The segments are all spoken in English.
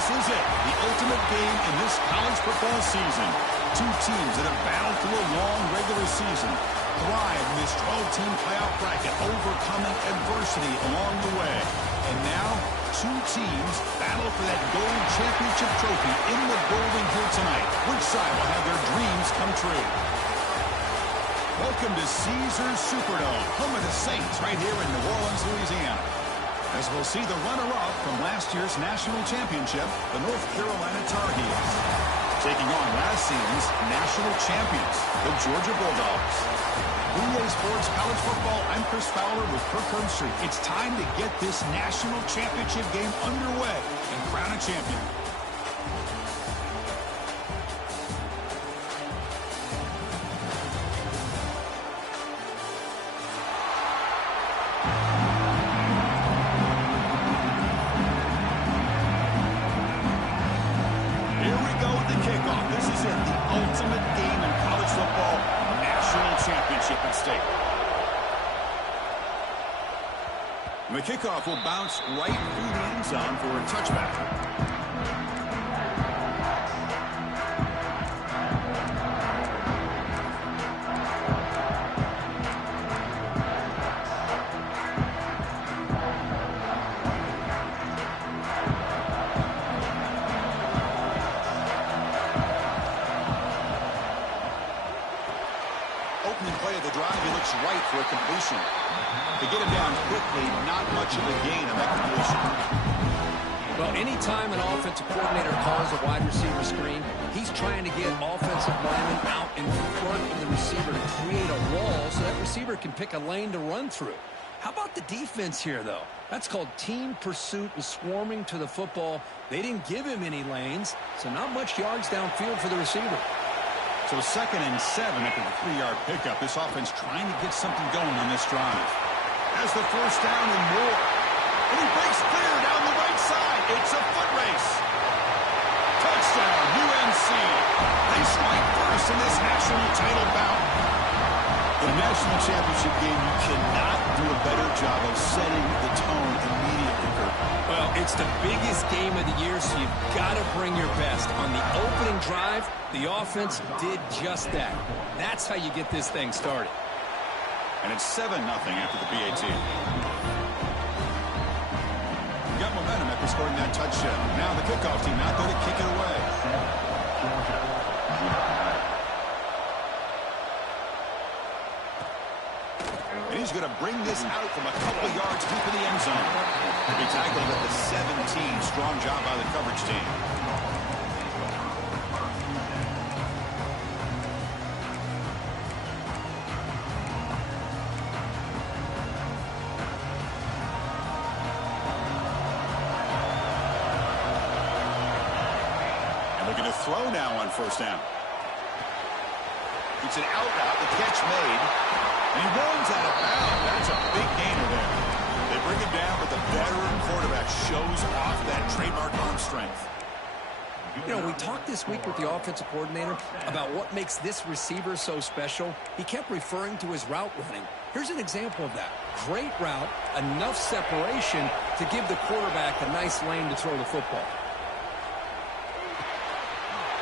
This is it, the ultimate game in this college football season. Two teams that have battled through a long regular season, thrive in this 12-team playoff bracket, overcoming adversity along the way. And now, two teams battle for that gold championship trophy in the building here tonight. Which side will have their dreams come true? Welcome to Caesars Superdome, home of the Saints, right here in New Orleans, Louisiana. As we'll see the runner-up from last year's national championship, the North Carolina Tar Heels, taking on last season's national champions, the Georgia Bulldogs. EA Sports College Football, I'm Chris Fowler with Kirk Herbstreit. It's time to get this national championship game underway and crown a champion. The kickoff will bounce right through the end zone for a touchback. Opening play of the drive, he looks right for a completion. To get him down quickly, not much of a gain on that completion. Well, anytime an offensive coordinator calls a wide receiver screen, he's trying to get offensive linemen out in front of the receiver to create a wall so that receiver can pick a lane to run through. How about the defense here, though? That's called team pursuit and swarming to the football. They didn't give him any lanes, so not much yards downfield for the receiver. So 2nd and 7 after the 3-yard pickup. This offense trying to get something going on this drive. Has the first down and more. And he breaks clear down the right side. It's a foot race. Touchdown, UNC. They strike first in this national title bout. In a national championship game, you cannot do a better job of setting the tone immediately, Kirk. Well, it's the biggest game of the year, so you've got to bring your best. On the opening drive, the offense did just that. That's how you get this thing started. And it's 7-0 after the PAT. Got momentum after scoring that touchdown. Now the kickoff team out there to kick it away. And he's going to bring this out from a couple of yards deep in the end zone. To be tackled at the 17. Strong job by the coverage team. Looking to throw now on first down. It's an out route, the catch made, and he runs out of bounds. That's a big gainer there. They bring him down, but the veteran quarterback shows off that trademark arm strength. You know, we talked this week with the offensive coordinator about what makes this receiver so special. He kept referring to his route running. Here's an example of that. Great route, enough separation to give the quarterback a nice lane to throw the football.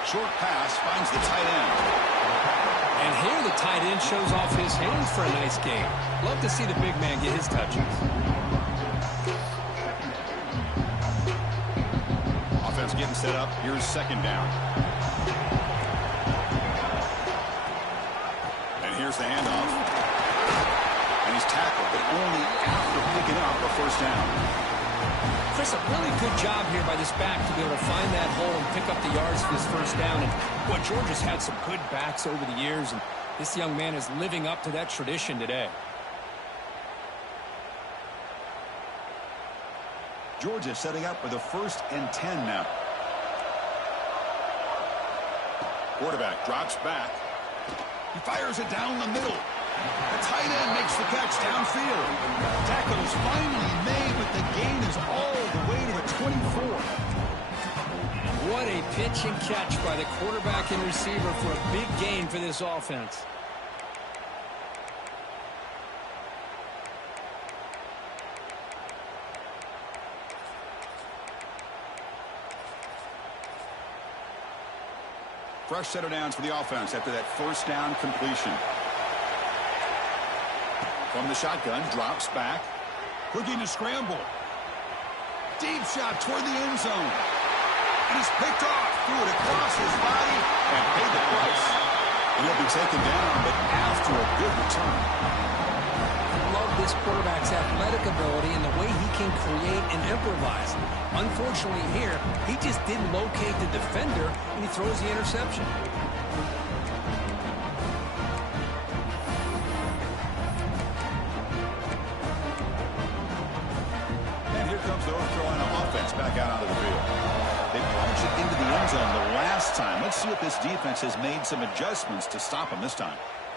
Short pass finds the tight end. And here the tight end shows off his hands for a nice game. Love to see the big man get his touches. Offense getting set up. Here's 2nd down. And here's the handoff. And he's tackled, but only after picking up a first down. Chris, a really good job here by this back to be able to find that hole and pick up the yards for this first down. And boy, Georgia's had some good backs over the years, and this young man is living up to that tradition today. Georgia setting up for the 1st and 10 now. Quarterback drops back. He fires it down the middle. The tight end makes the catch downfield. Tackle is finally made, but the gain is all the way to the 24. What a pitch and catch by the quarterback and receiver for a big gain for this offense. Fresh set of downs for the offense after that first down completion. From the shotgun, drops back. Looking to scramble. Deep shot toward the end zone. And he's picked off. Threw it across his body and paid the price. And he'll be taken down, but after a good return. I love this quarterback's athletic ability and the way he can create and improvise. Unfortunately here, he just didn't locate the defender, and he throws the interception. And here comes the North Carolina offense back out onto the field. They plunged it into the end zone the last time. Let's see if this defense has made some adjustments to stop them this time.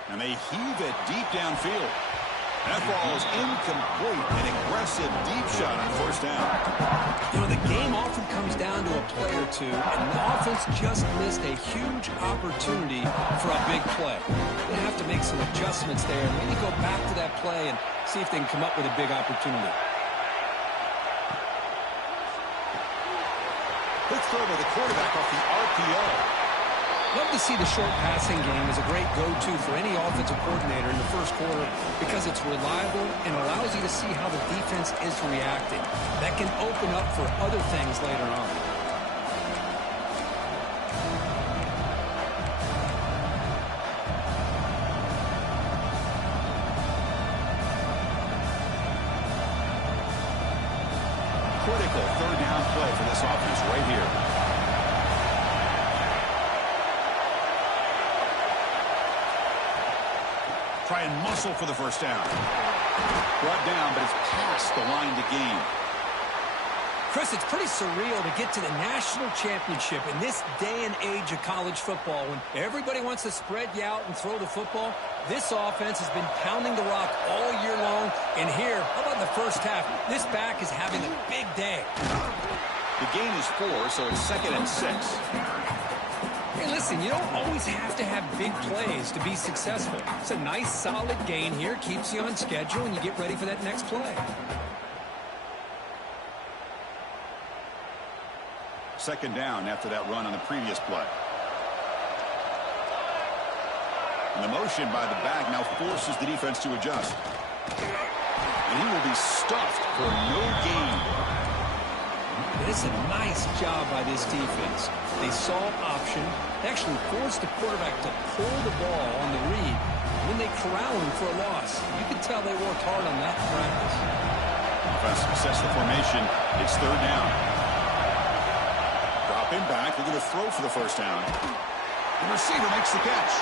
And they heave it deep downfield. That ball is incomplete. An aggressive deep shot on first down. You know, the game often comes down to a play or two, and the offense just missed a huge opportunity for a big play. They have to make some adjustments there and maybe go back to that play and see if they can come up with a big opportunity. Quick throw by the quarterback off the RPO. Love to see the short passing game as a great go-to for any offensive coordinator in the first quarter because it's reliable and allows you to see how the defense is reacting. That can open up for other things later on. Critical third down play for this offense right here. Try and muscle for the first down. Brought down, but it's past the line to gain. Chris, it's pretty surreal to get to the national championship in this day and age of college football when everybody wants to spread you out and throw the football. This offense has been pounding the rock all year long. And here, how about the first half? This back is having a big day. The gain is 4, so it's 2nd and 6. Hey, listen, you don't always have to have big plays to be successful. It's a nice, solid gain here. Keeps you on schedule, and you get ready for that next play. Second down after that run on the previous play. And the motion by the back now forces the defense to adjust. And he will be stuffed for no gain. It's a nice job by this defense. They saw option. They actually forced the quarterback to pull the ball on the read. When they corral him for a loss, you can tell they worked hard on that in practice. Offense sets the formation. It's third down. Dropping back. They're going to throw for the first down. The receiver makes the catch.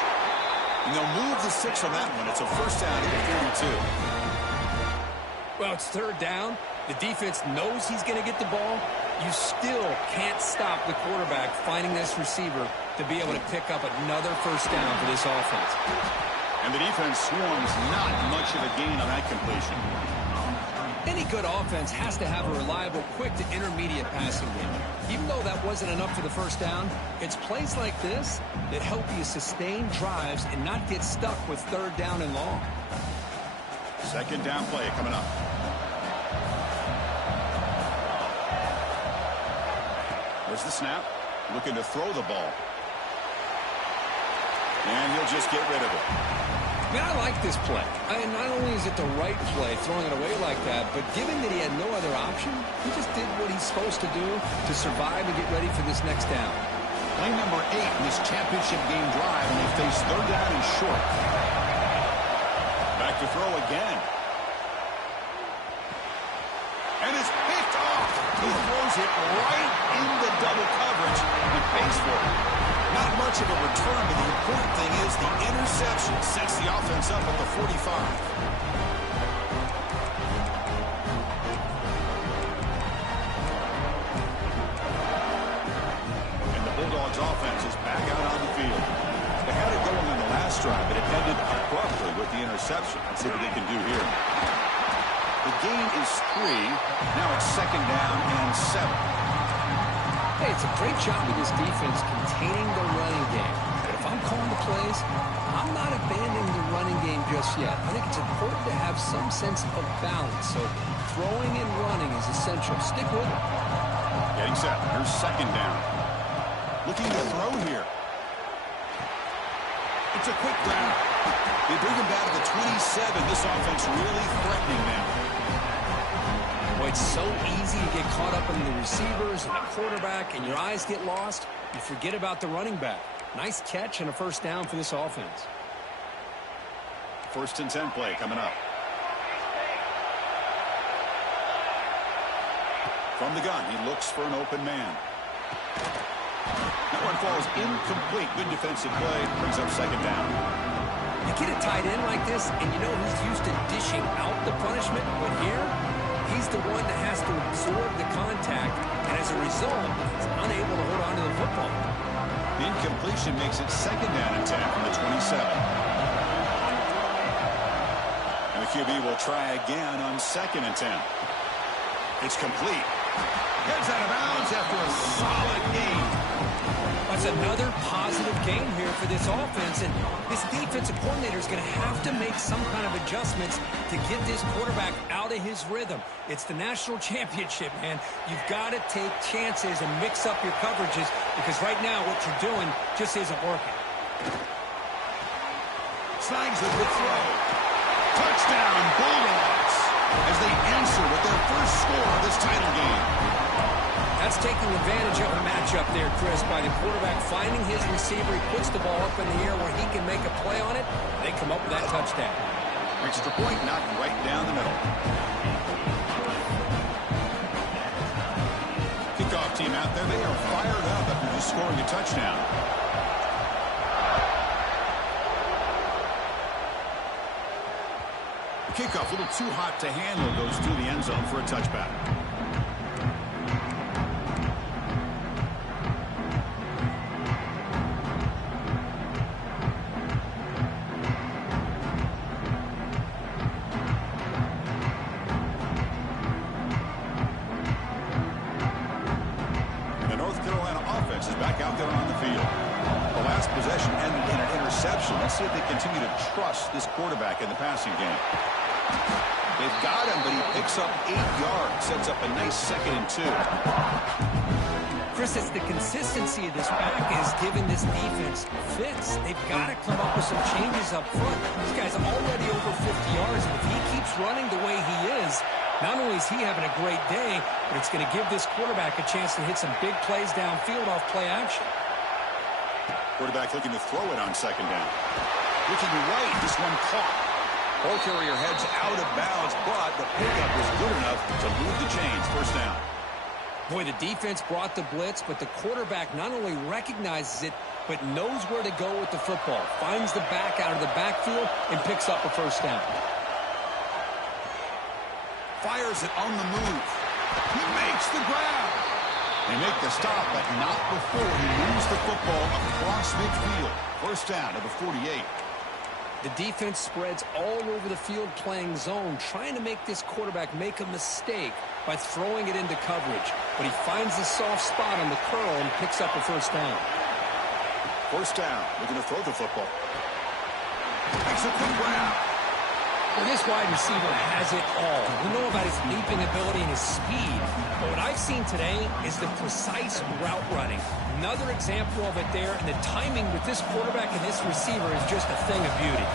And they'll move the 6 on that one. It's a first down at the 42. Well, it's third down. The defense knows he's going to get the ball. You still can't stop the quarterback finding this receiver to be able to pick up another first down for this offense. And the defense swarms not much of a gain on that completion. Any good offense has to have a reliable, quick to intermediate passing game. Even though that wasn't enough for the first down, it's plays like this that help you sustain drives and not get stuck with third down and long. Second down play coming up. There's the snap. Looking to throw the ball. And he'll just get rid of it. Man, I like this play. Not only is it the right play, throwing it away like that, but given that he had no other option, he just did what he's supposed to do to survive and get ready for this next down. Play number 8 in this championship game drive, and they face third down and short. Back to throw again. And it's picked off. He throws it right into double coverage and pays for it. Not much of a return, but the important thing is the interception sets the offense up at the 45. And the Bulldogs offense is back out on the field. They had it going on the last drive, but it ended abruptly with the interception. Let's see what they can do here. The gain is 3. Now it's second down and 7. Hey, it's a great job of this defense containing the running game. But if I'm calling the plays, I'm not abandoning the running game just yet. I think it's important to have some sense of balance. So throwing and running is essential. Stick with it. Getting set. Here's second down. Looking to throw here. It's a quick grab. They bring him down to the 27. This offense really threatening now. Boy, it's so easy to get caught up in the receivers and the quarterback, and your eyes get lost. You forget about the running back. Nice catch and a first down for this offense. 1st and 10 play coming up. From the gun, he looks for an open man. That one falls incomplete. Good defensive play. Brings up 2nd down. You get a tight end like this, and you know he's used to dishing out the punishment, but here, he's the one that has to absorb the contact, and as a result, he's unable to hold on to the football. The incompletion makes it 2nd down and 10 from the 27. And the QB will try again on 2nd and 10. It's complete. Gets out of bounds after a solid gain. That's another positive game here for this offense, and this defensive coordinator is going to have to make some kind of adjustments to get this quarterback out of his rhythm. It's the national championship, man. You've got to take chances and mix up your coverages, because right now what you're doing just isn't working. Snags with the throw. Touchdown, Bulldogs, as they answer with their first score of this title game. That's taking advantage of a matchup there, Chris, by the quarterback finding his receiver. He puts the ball up in the air where he can make a play on it. They come up with that touchdown. Extra point knocked right down the middle. Kickoff team out there. They are fired up after just scoring a touchdown. The kickoff a little too hot to handle. Goes through the end zone for a touchback. Let's see if they continue to trust this quarterback in the passing game. They've got him, but he picks up 8 yards. Sets up a nice 2nd and 2. Chris, it's the consistency of this back is giving this defense fits. They've got to come up with some changes up front. This guy's already over 50 yards, and if he keeps running the way he is, not only is he having a great day, but it's going to give this quarterback a chance to hit some big plays downfield off play action. Quarterback looking to throw it on 2nd down. Looking right, this one caught. Ball carrier heads out of bounds, but the pickup was good enough to move the chains. 1st down. Boy, the defense brought the blitz, but the quarterback not only recognizes it, but knows where to go with the football. Finds the back out of the backfield and picks up a 1st down. Fires it on the move. He makes the grab. They make the stop, but not before he moves the football across midfield. 1st down to the 48. The defense spreads all over the field playing zone, trying to make this quarterback make a mistake by throwing it into coverage. But he finds the soft spot on the curl and picks up a 1st down. 1st down. Looking to throw the football. Makes a quick grab. Well, this wide receiver has it all. We know about his leaping ability and his speed. But what I've seen today is the precise route running. Another example of it there, and the timing with this quarterback and this receiver is just a thing of beauty.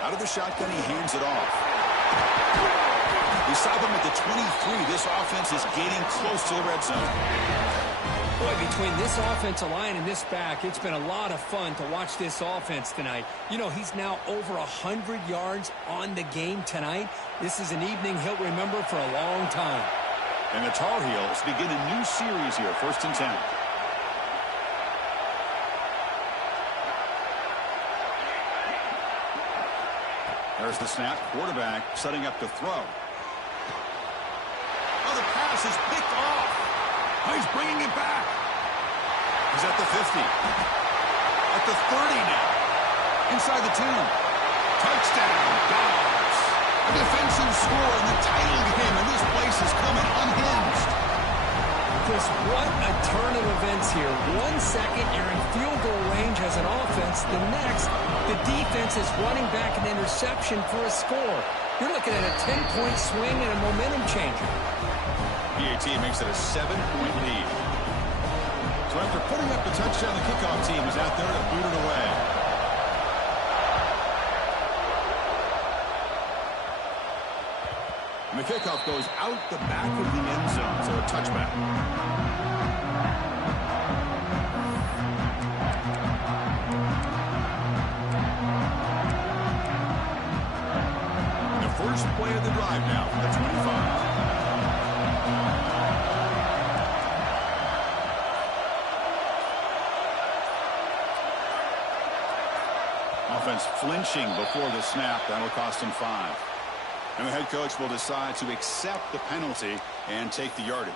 Out of the shotgun, he hands it off. We saw them at the 23. This offense is getting close to the red zone. Boy, between this offensive line and this back, it's been a lot of fun to watch this offense tonight. You know, he's now over 100 yards on the game tonight. This is an evening he'll remember for a long time. And the Tar Heels begin a new series here, 1st and 10. There's the snap. Quarterback setting up to throw. Oh, the pass is picked off. Oh, he's bringing it back. He's at the 50. At the 30 now. Inside the 2. Touchdown, Dogs. A defensive score in the title game, and this place is coming unhinged. Chris, what a turn of events here. 1 second, you're in field goal range as an offense. The next, the defense is running back an interception for a score. You're looking at a 10-point swing and a momentum changer. PAT makes it a 7-point lead. So So after putting up the touchdown, the kickoff team is out there to boot it away. And the kickoff goes out the back of the end zone, so a touchback. And the first play of the drive now from the 25. Offense flinching before the snap. That'll cost him 5. And the head coach will decide to accept the penalty and take the yardage.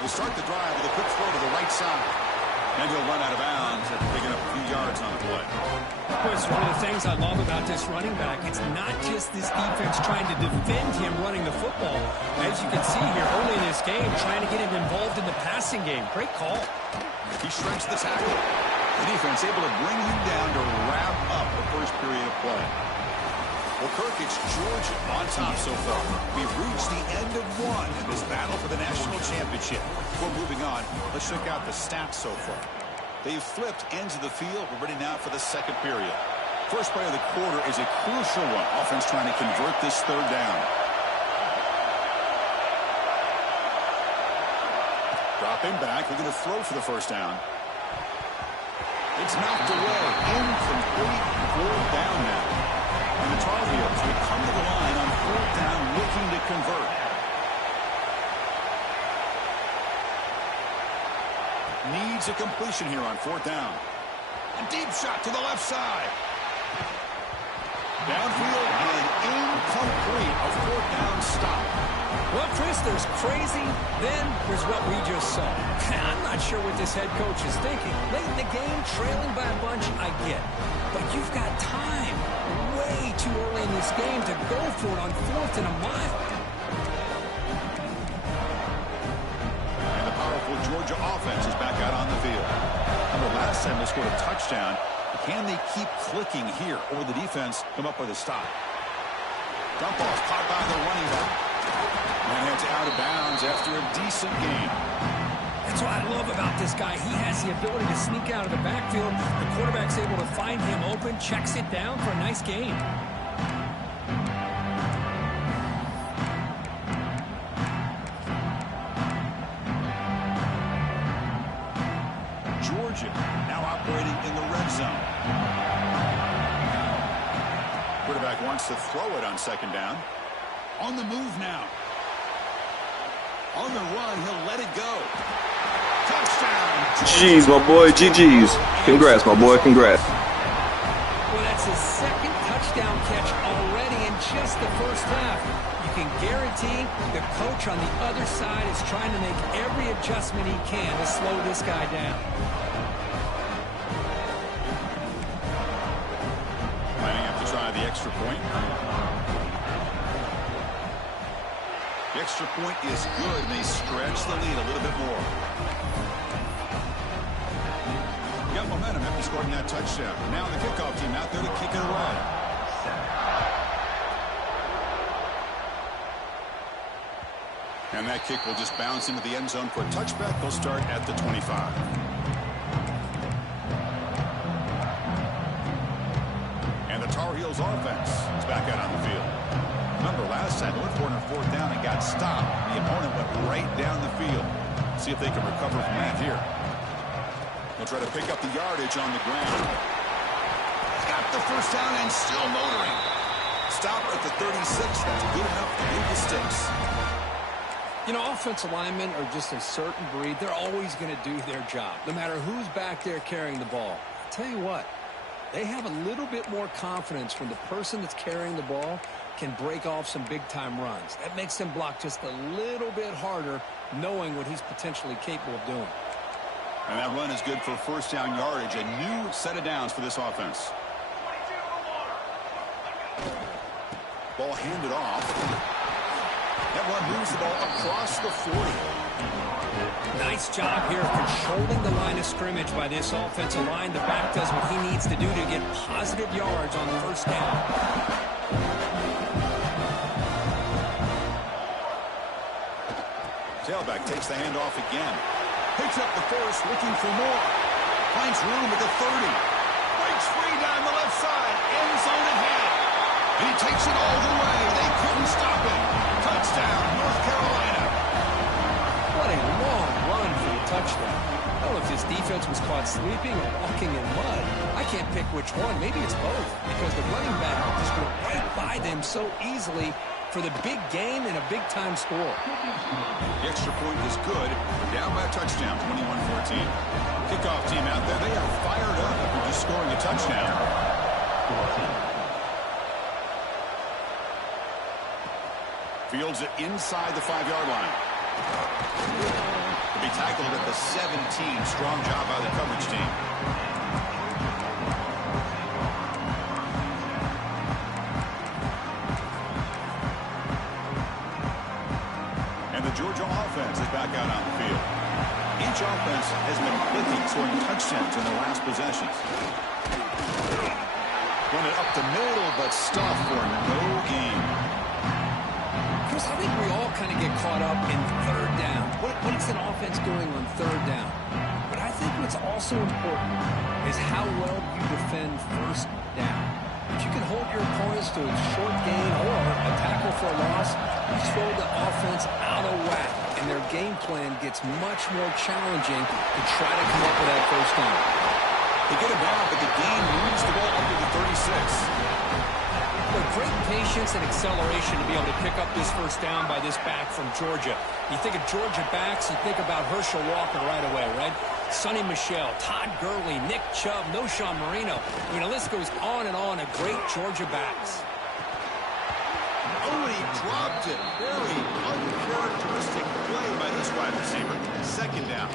We'll start the drive with a quick throw to the right side. And he'll run out of bounds after picking up a few yards on the play. It's one of the things I love about this running back. It's not just this defense trying to defend him running the football. As you can see here early in this game, trying to get him involved in the passing game. Great call. He shreds the tackle. The defense able to bring him down to wrap up the first period of play. Well, Kirk, it's Georgia on top so far. We've reached the end of one in this battle for the national championship. Before moving on, let's check out the stats so far. They've flipped ends of the field. We're ready now for the second period. First play of the quarter is a crucial one. Offense trying to convert this third down. Dropping back. We're going to throw for the first down. It's knocked away. Incomplete. Fourth down now. And the Tar Heels will come to the line on fourth down looking to convert. Needs a completion here on fourth down. A deep shot to the left side. Downfield and incomplete. A fourth down stop. Well, Chris, there's crazy, then there's what we just saw. I'm not sure what this head coach is thinking. Late in the game, trailing by a bunch, I get. But you've got time. Way too early in this game to go for it on fourth and a mile. And the powerful Georgia offense is back out on the field. Remember last time they scored a touchdown. Can they keep clicking here, or the defense come up with a stop? Dump off caught by the running back. And it's out of bounds after a decent game. That's what I love about this guy. He has the ability to sneak out of the backfield. The quarterback's able to find him open, checks it down for a nice gain. Georgia now operating in the red zone. Quarterback wants to throw it on second down. On the move now. On the run, he'll let it go. Touchdown. GG's, my boy. GG's. Congrats, my boy. Congrats. Well, that's his second touchdown catch already in just the first half. You can guarantee the coach on the other side is trying to make every adjustment he can to slow this guy down. Lining up to try the extra point. The extra point is good, and they stretch the lead a little bit more. Got momentum after scoring that touchdown. Now the kickoff team out there to kick it away. And that kick will just bounce into the end zone for a touchback. They'll start at the 25. And the Tar Heels offense is back out on the field. Remember, last time they went for it on fourth down and got stopped. The opponent went right down the field. See if they can recover from that here. They'll try to pick up the yardage on the ground. Got the first down and still motoring. Stop at the 36. That's good enough to move the sticks. You know, offensive linemen are just a certain breed. They're always going to do their job, no matter who's back there carrying the ball. I'll tell you what, they have a little bit more confidence when the person that's carrying the ball can break off some big-time runs. That makes them block just a little bit harder, knowing what he's potentially capable of doing. And that run is good for first down yardage. A new set of downs for this offense. Ball handed off. That run moves the ball across the 40. Nice job here of controlling the line of scrimmage by this offensive line. The back does what he needs to do to get positive yards on first down. Tailback takes the handoff again. Picks up the first, looking for more. Finds room at the 30. Breaks free down the left side. End zone ahead. And he takes it all the way. They couldn't stop it. Touchdown, North Carolina. What a long run for the touchdown. I don't know if this defense was caught sleeping or walking in mud. I can't pick which one. Maybe it's both, because the running back just went right by them so easily for the big game and a big-time score. The extra point is good. We're down by a touchdown, 21-14. Kickoff team out there. They are fired up after just scoring a touchdown. Fields it inside the 5-yard line. He'll be tackled at the 17. Strong job by the coverage team. And the Georgia offense is back out on the field. Each offense has been clicking, scoring touchdowns in their last possessions. Run it up the middle, but stuffed for no gain. Chris, I think we all kind of get caught up in third down. What is an offense doing on third down? But I think what's also important is how well you defend first down. If you can hold your opponents to a short gain or a tackle for a loss, you throw the offense out of whack, and their game plan gets much more challenging to try to come up with that first down. They get him out, but the gain moves the ball up to the 36. But great patience and acceleration to be able to pick up this first down by this back from Georgia. You think of Georgia backs, you think about Herschel Walker right away, right? Sonny Michel, Todd Gurley, Nick Chubb, Noshawn Marino. I mean, the list goes on and on of great Georgia backs. Oh, and he dropped it. Very uncharacteristic play by this wide receiver. Second down.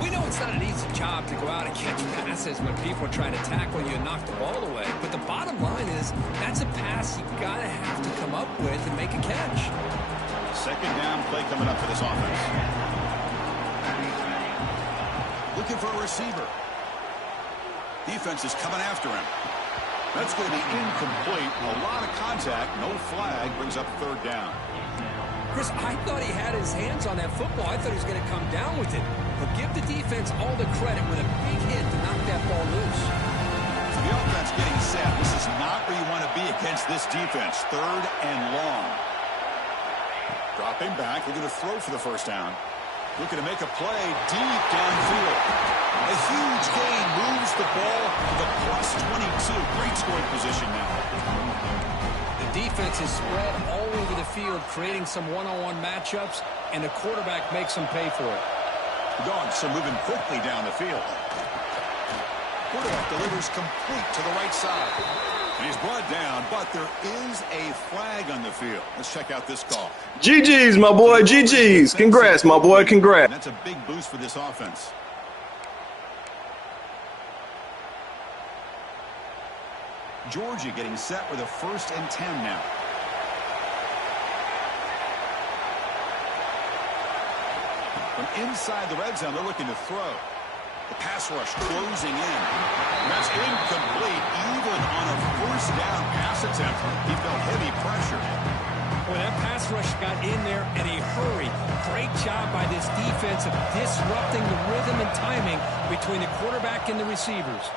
We know it's not an easy job to go out and catch passes when people are trying to tackle you and knock the ball away. But the bottom line is, that's a pass you gotta have to come up with and make a catch. Second down play coming up for this offense. Looking for a receiver. Defense is coming after him. That's going to be incomplete. A lot of contact. No flag. Brings up third down. Chris, I thought he had his hands on that football. I thought he was going to come down with it. But give the defense all the credit with a big hit to knock that ball loose. So the offense getting set. This is not where you want to be against this defense. Third and long. Dropping back. Looking to throw for the first down. Looking to make a play deep downfield. A huge gain moves the ball to the +22. Great scoring position now. The defense is spread all over the field, creating some one-on-one matchups, and the quarterback makes them pay for it. The Dogs are moving quickly down the field. Quarterback delivers complete to the right side. And he's brought down, but there is a flag on the field. Let's check out this call. GG's, my boy. GG's. Congrats, my boy. Congrats. That's a big boost for this offense. Georgia getting set with a 1st and 10 now. From inside the red zone, they're looking to throw. The pass rush closing in. That's incomplete. Even on a 1st down pass attempt, he felt heavy pressure. Boy, that pass rush got in there in a hurry. Great job by this defense of disrupting the rhythm and timing between the quarterback and the receivers.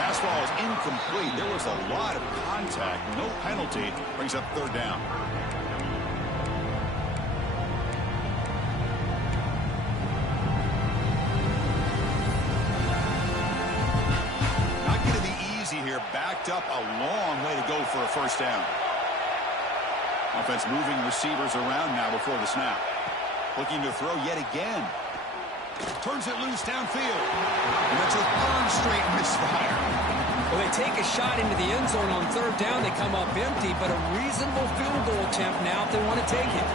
Pass ball is incomplete. There was a lot of contact. No penalty. Brings up third down. Not going to be easy here. Backed up a long way to go for a 1st down. Offense moving receivers around now before the snap. Looking to throw yet again. Turns it loose downfield. And that's a 3rd straight misfire. Well, they take a shot into the end zone on 3rd down. They come up empty, but a reasonable field goal attempt now if they want to take it.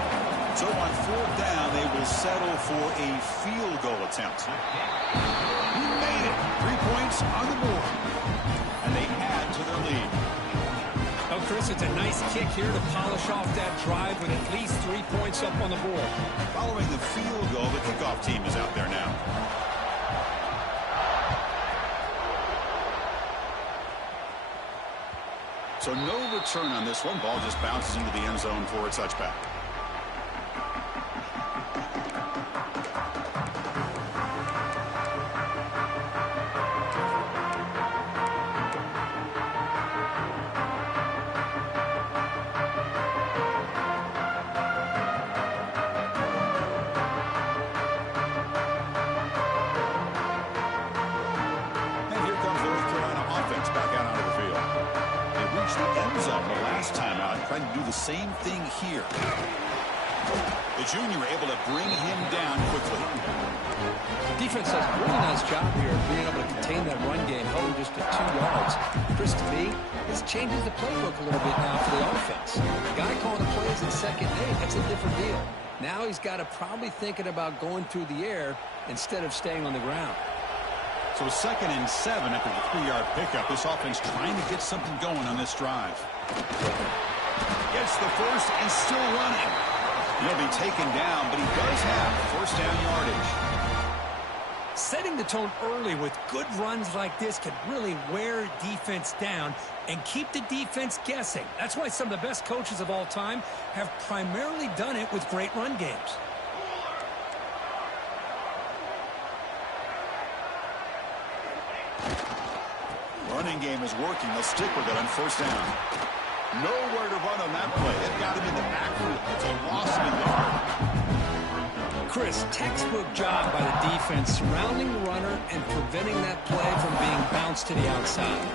So on 4th down, they will settle for a field goal attempt. He made it. 3 points on the board. And they add to their lead. Oh, Chris, it's a nice kick here to polish off that drive with at least 3 points up on the board. Following the field goal, the kickoff team is out there now. So no return on this one. Ball just bounces into the end zone for a touchback. Trying to do the same thing here. The junior able to bring him down quickly. Defense does a really nice job here of being able to contain that run game, holding just to 2 yards. Chris, to me, this changes the playbook a little bit now for the offense. The guy calling the plays in second and 8, that's a different deal. Now he's got to probably thinking about going through the air instead of staying on the ground. So 2nd and 7 after the 3-yard pickup. This offense trying to get something going on this drive. Gets the first and still running. He'll be taken down, but he does have first down yardage. Setting the tone early with good runs like this can really wear defense down and keep the defense guessing. That's why some of the best coaches of all time have primarily done it with great run games. Running game is working. They'll stick with it on first down. Nowhere to run on that play. They've got him in the backfield. It's a loss of a yard. Chris, textbook job by the defense surrounding the runner and preventing that play from being bounced to the outside.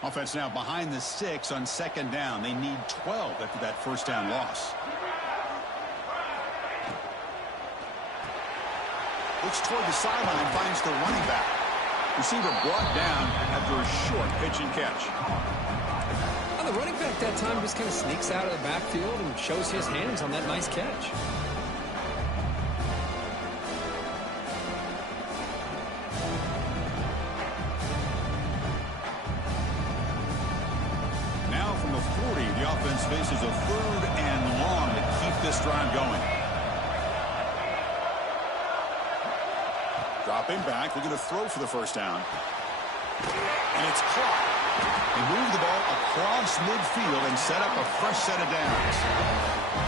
Offense now behind the 6 on 2nd down. They need 12 after that first down loss. Looks toward the sideline, finds the running back. Receiver brought down after a short pitch and catch. Well, the running back that time just kind of sneaks out of the backfield and shows his hands on that nice catch. The offense faces a 3rd and long to keep this drive going. Dropping back, looking to throw for the first down. And it's caught. They move the ball across midfield and set up a fresh set of downs.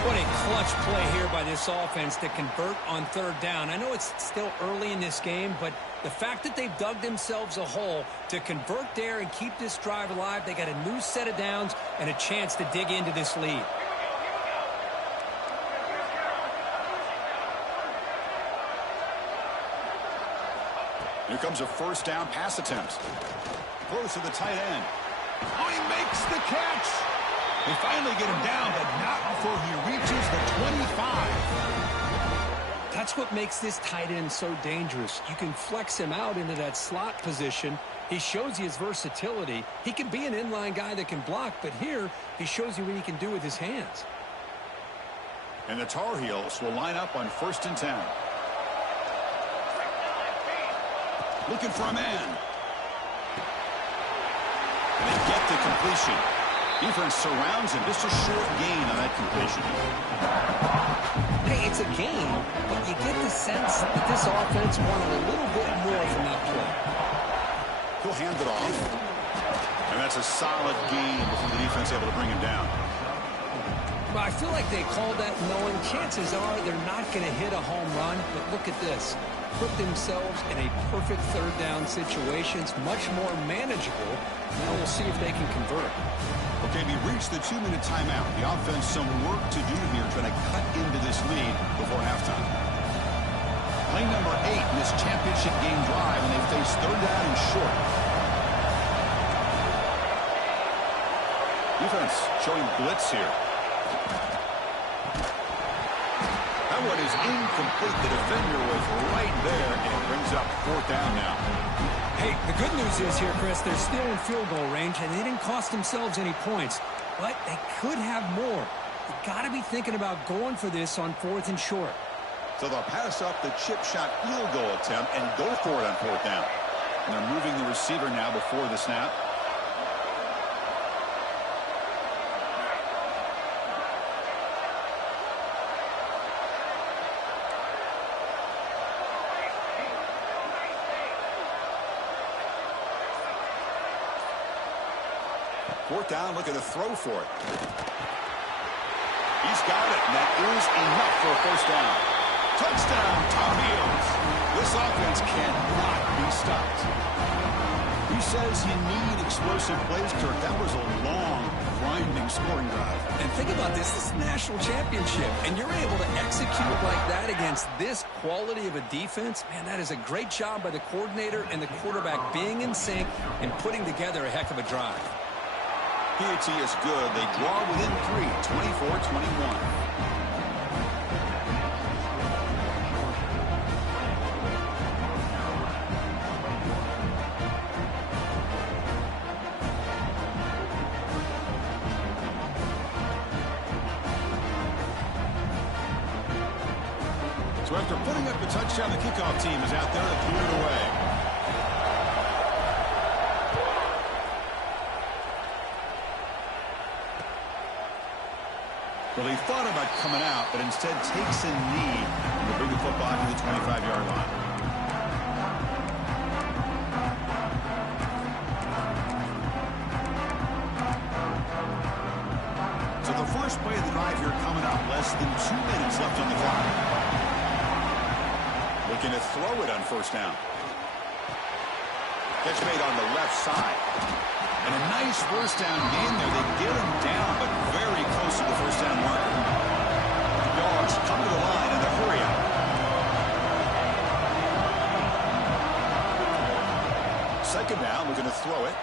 What a clutch play here by this offense to convert on 3rd down. I know it's still early in this game, but the fact that they've dug themselves a hole to convert there and keep this drive alive, they got a new set of downs and a chance to dig into this lead. Here comes a first down pass attempt. Throws to the tight end. Oh, he makes the catch. They finally get him down, but not before he reaches the 25. That's what makes this tight end so dangerous. You can flex him out into that slot position. He shows you his versatility. He can be an inline guy that can block, but here he shows you what he can do with his hands. And the Tar Heels will line up on 1st and 10. Looking for a man. And they get the completion. Defense surrounds him. Just a short gain on that completion. Hey, it's a game, but you get the sense that this offense wanted a little bit more from that play. He'll hand it off. And that's a solid gain before the defense able to bring him down. Well, I feel like they called that knowing chances are they're not going to hit a home run, but look at this. Put themselves in a perfect 3rd down situation. It's much more manageable. Now we'll see if they can convert. Okay, we reached the 2-minute timeout. The offense some work to do here trying to cut into this lead before halftime. Play number 8 in this championship game drive, and they face 3rd down and short. Defense showing blitz here. That That one is incomplete. The defender was right there, and it brings up 4th down now. Hey, the good news is here, Chris, they're still in field goal range, and they didn't cost themselves any points. But they could have more. You've got to be thinking about going for this on 4th and short. So they'll pass up the chip shot field goal attempt and go for it on 4th down. And they're moving the receiver now before the snap. Fourth down, looking to throw for it. He's got it, and that is enough for a 1st down. Touchdown, Tar Heels. This offense cannot be stopped. He says you need explosive plays, Kirk. That was a long, grinding scoring drive. And think about this. This is a national championship, and you're able to execute like that against this quality of a defense. Man, that is a great job by the coordinator and the quarterback being in sync and putting together a heck of a drive. PAT is good. They draw within 3, 24-21. So after putting up a touchdown, the kickoff team is out there to put it away. Well, he thought about coming out, but instead takes a knee to bring the football to the 25-yard line. So the first play of the drive here coming up, less than 2 minutes left on the clock. Looking to throw it on 1st down. Catch made on the left side. And a nice 1st down gain there. They get him down, but very close to the 1st down marker. The Dogs come to the line in a hurry up. 2nd down, looking to throw it.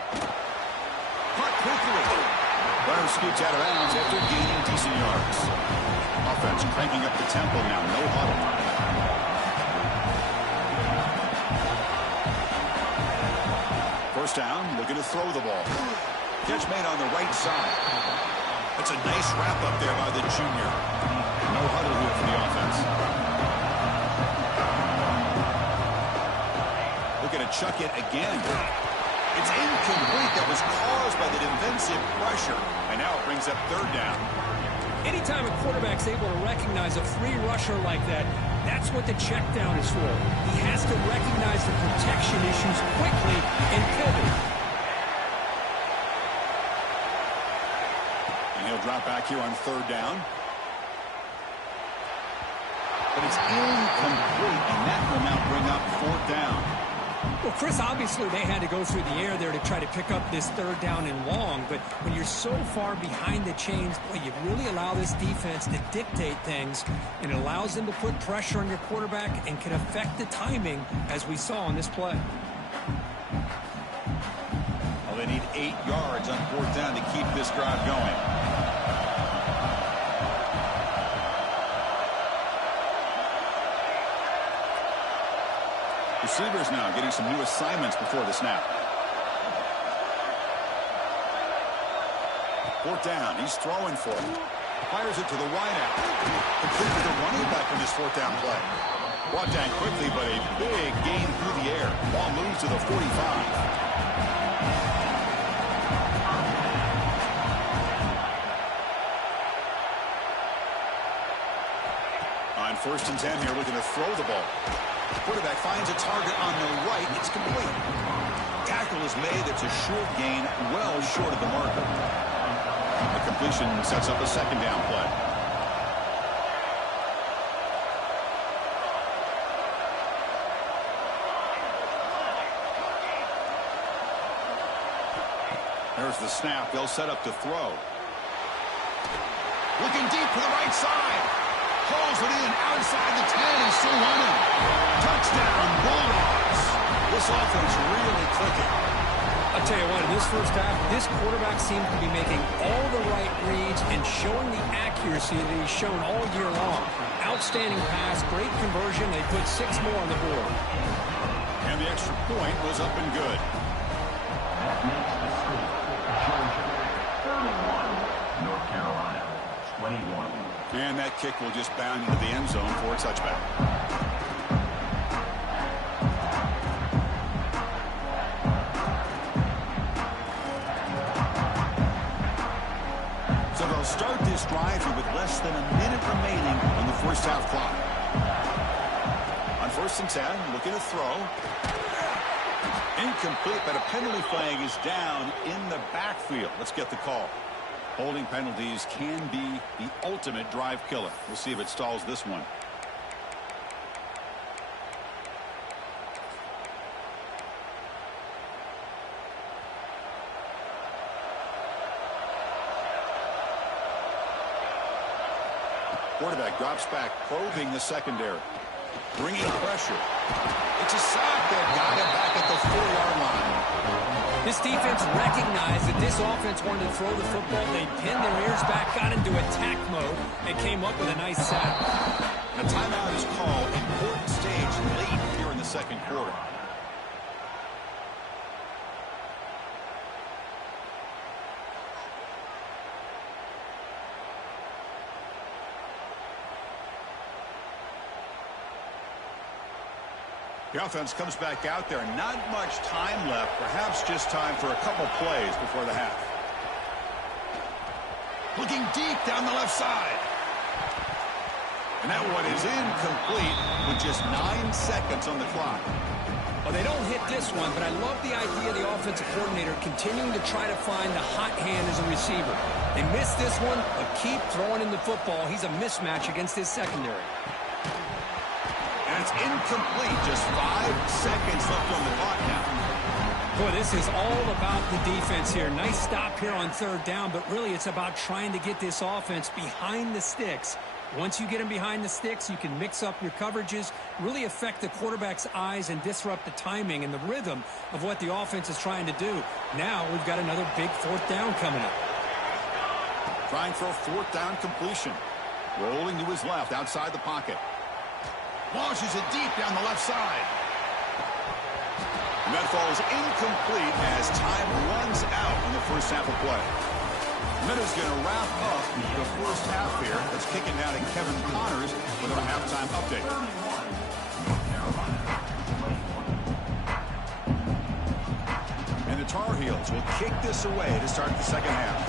Caught quickly. Runner scoots out of bounds after gaining decent yards. Offense cranking up the tempo now. No huddle. 1st down, looking to throw the ball. Catch made on the right side. That's a nice wrap up there by the junior. No huddle here for the offense. Looking to chuck it again. It's incomplete. That was caused by the defensive pressure. And now it brings up 3rd down. Anytime a quarterback's able to recognize a free rusher like that, that's what the check down is for. He has to recognize the protection issues quickly and pivot. And he'll drop back here on 3rd down. But it's incomplete, and that will now bring up 4th down. Well, Chris, obviously they had to go through the air there to try to pick up this 3rd down and long, but when you're so far behind the chains, boy, you really allow this defense to dictate things, and it allows them to put pressure on your quarterback and can affect the timing, as we saw on this play. Well, they need 8 yards on 4th down to keep this drive going. Receivers now getting some new assignments before the snap. 4th down. He's throwing for it. Fires it to the wideout. Complete to the running back in this 4th down play. Brought down quickly, but a big gain through the air. Ball moves to the 45. On 1st and 10 here, looking to throw the ball. Quarterback finds a target on the right. It's complete. Tackle is made. It's a short gain, well short of the marker. The completion sets up a 2nd down play. There's the snap. They'll set up to throw. Looking deep to the right side. Pulls it in outside the 10 and still running. Touchdown, Bulldogs. This offense really clicking. I'll tell you what, in this first half, this quarterback seems to be making all the right reads and showing the accuracy that he's shown all year long. Outstanding pass, great conversion. They put 6 more on the board. And the extra point was up and good. North Carolina, 21. And that kick will just bound into the end zone for a touchback. So they'll start this drive with less than a minute remaining on the first half clock. On 1st and 10, looking to throw. Incomplete, but a penalty flag is down in the backfield. Let's get the call. Holding penalties can be the ultimate drive killer. We'll see if it stalls this one. Quarterback drops back, probing the secondary. Bringing pressure. It's a sack. They've got it back at the 4-yard line. This defense recognized that this offense wanted to throw the football. They pinned their ears back, got into attack mode, and came up with a nice sack. A timeout is called. Important stage late here in the second quarter. The offense comes back out there. Not much time left. Perhaps just time for a couple plays before the half. Looking deep down the left side. And that one is incomplete with just 9 seconds on the clock. Well, they don't hit this one, but I love the idea of the offensive coordinator continuing to try to find the hot hand as a receiver. They missed this one, but keep throwing in the football. He's a mismatch against his secondary. And it's incomplete. Just 5 seconds left on the clock now. Boy, this is all about the defense here. Nice stop here on 3rd down, but really it's about trying to get this offense behind the sticks. Once you get them behind the sticks, you can mix up your coverages, really affect the quarterback's eyes and disrupt the timing and the rhythm of what the offense is trying to do. Now we've got another big 4th down coming up. Trying for a 4th down completion. Rolling to his left outside the pocket. Launches it deep down the left side. And that falls incomplete as time runs out in the first half of play. Minutes going to wrap up the first half here. Let's kick it down to Kevin Connors with our halftime update. And the Tar Heels will kick this away to start the second half.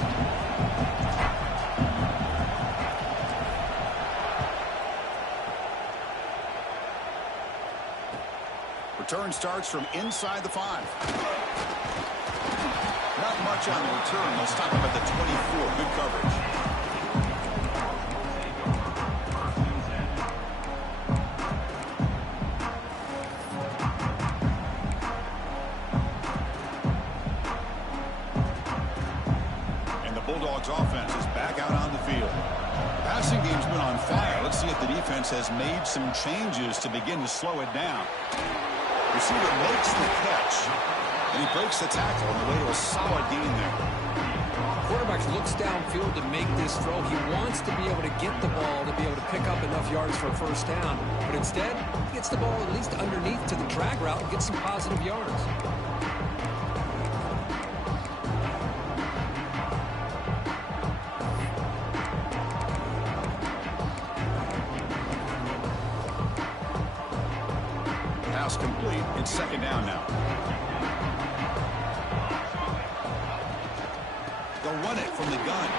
Return starts from inside the 5. Not much on the return. They'll stop him at the 24. Good coverage. And the Bulldogs offense is back out on the field. The passing game's been on fire. Let's see if the defense has made some changes to begin to slow it down. Receiver makes the catch, and he breaks the tackle on the way to a solid gain there. Quarterback looks downfield to make this throw. He wants to be able to get the ball to be able to pick up enough yards for a 1st down. But instead, he gets the ball at least underneath to the drag route and gets some positive yards. Complete. It's 2nd down now. They'll run it from the gun.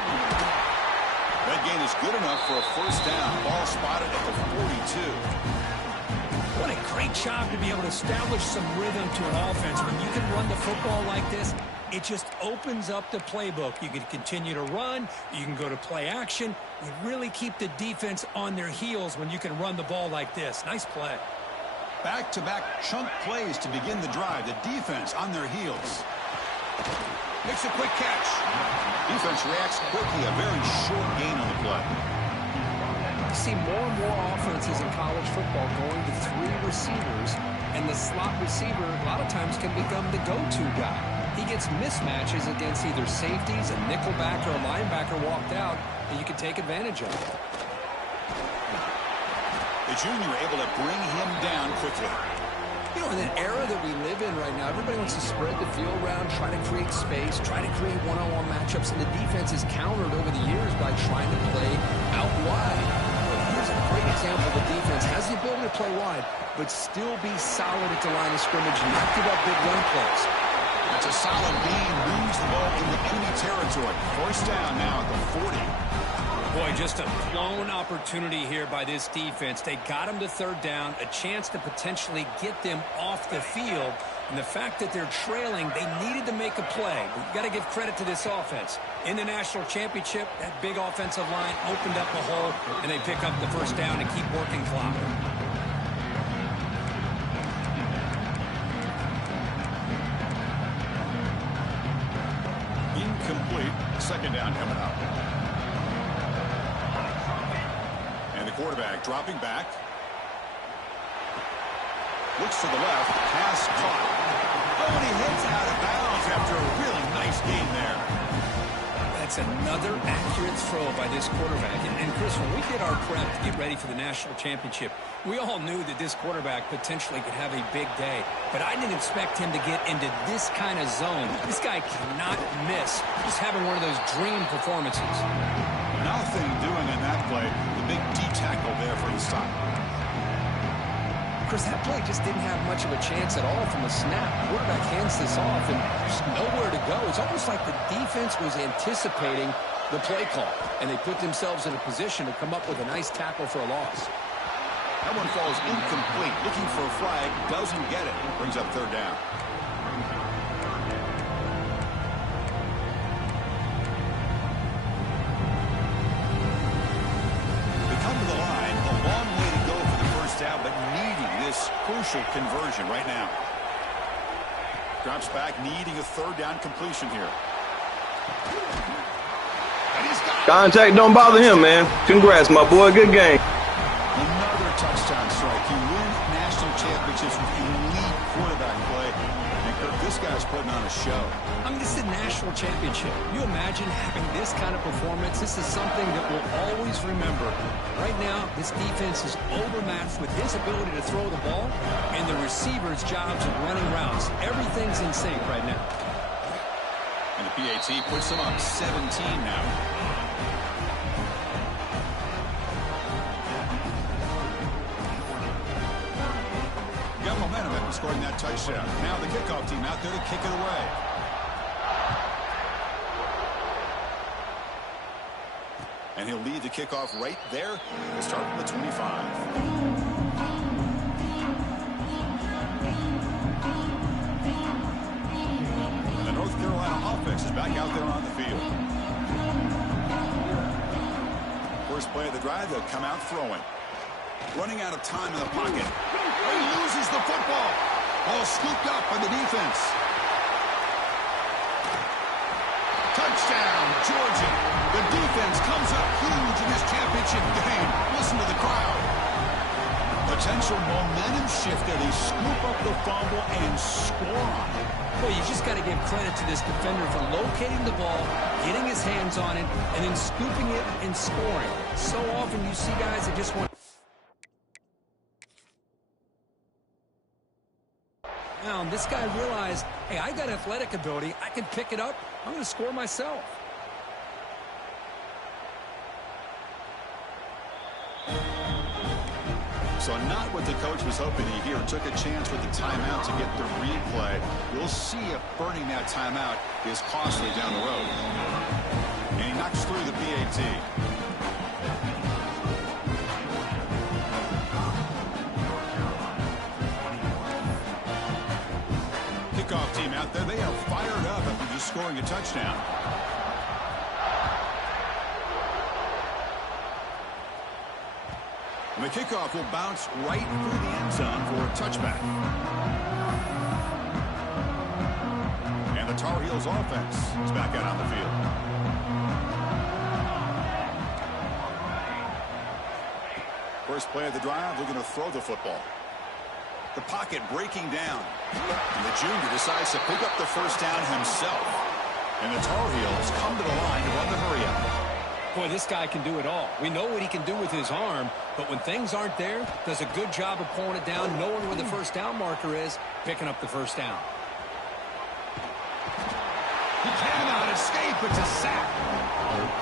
That gain is good enough for a 1st down. Ball spotted at the 42. What a great job to be able to establish some rhythm to an offense. When you can run the football like this, it just opens up the playbook. You can continue to run. You can go to play action. You really keep the defense on their heels when you can run the ball like this. Nice play. Back-to-back chunk plays to begin the drive. The defense on their heels. Makes a quick catch. Defense reacts quickly. A very short gain on the play. You see more and more offenses in college football going to 3 receivers, and the slot receiver a lot of times can become the go-to guy. he gets mismatches against either safeties, a nickelbacker, or a linebacker walked out, and you can take advantage of it. The junior able to bring him down quickly. You know, in the era that we live in right now, everybody wants to spread the field around, try to create space, try to create one-on-one matchups, and the defense is countered over the years by trying to play out wide. But here's a great example. The defense has the ability to play wide, but still be solid at the line of scrimmage and not give up big run plays. That's a solid gain. Moves the ball into enemy territory. First down now at the 40. Boy, just a blown opportunity here by this defense. They got him to third down, a chance to potentially get them off the field. And the fact that they're trailing, they needed to make a play. But you got to give credit to this offense. In the national championship, that big offensive line opened up a hole, and they pick up the first down and keep working clock. Incomplete. Second down coming up. And the quarterback dropping back. Looks to the left. Pass caught. Oh, and he hits out of bounds after a really nice gain there. That's another accurate throw by this quarterback. And Chris, when we did our prep to get ready for the national championship, we all knew that this quarterback potentially could have a big day. But I didn't expect him to get into this kind of zone. This guy cannot miss. Just having one of those dream performances. Nothing doing in that play. The big D tackle there for the stop. Chris, that play just didn't have much of a chance at all from the snap. The quarterback hands this off, and there's nowhere to go. It's almost like the defense was anticipating the play call, and they put themselves in a position to come up with a nice tackle for a loss. That one falls incomplete. Looking for a flag. Doesn't get it. Brings up third down. They come to the line. A long way to go for the first down, but needing this crucial conversion right now. Drops back, needing a third down completion here. And he's got Contact don't bother him, man. Congrats, my boy. Good game. another touchdown strike. You win national championships with elite quarterback play. And Kirk, this guy's putting on a show. I mean, this is a national championship. You imagine having this kind of performance? This is something that we'll always remember. Right now, this defense is overmatched with his ability to throw the ball and the receiver's jobs of running routes. Everything's in sync right now. And the PAT puts them up 17 now. Got momentum after scoring that touchdown. Now the kickoff team out there to kick it away. And he'll lead the kickoff right there. We'll start from the 25. And the North Carolina offense is back out there on the field. First play of the drive, they'll come out throwing. Running out of time in the pocket. He loses the football. Ball scooped up by the defense. Touchdown, Georgia. The defense comes up huge in this championship game. Listen to the crowd. Potential momentum shift there. They scoop up the fumble and score on it. Well, you just got to give credit to this defender for locating the ball, getting his hands on it, and then scooping it and scoring. So often you see guys that just want... Now, this guy realized, hey, I got athletic ability. I can pick it up. I'm going to score myself. So not what the coach was hoping to hear. Took a chance with the timeout to get the replay. We'll see if burning that timeout is costly down the road. And he knocks through the PAT. Kickoff team out there. They are fired up after just scoring a touchdown. And the kickoff will bounce right through the end zone for a touchback. And the Tar Heels offense is back out on the field. First play of the drive, they're going to throw the football. The pocket breaking down. And the junior decides to pick up the first down himself. And the Tar Heels come to the line to run the hurry-up. Boy, this guy can do it all. We know what he can do with his arm, but when things aren't there, does a good job of pulling it down, knowing where the first down marker is, picking up the first down. He cannot escape. It's a sack.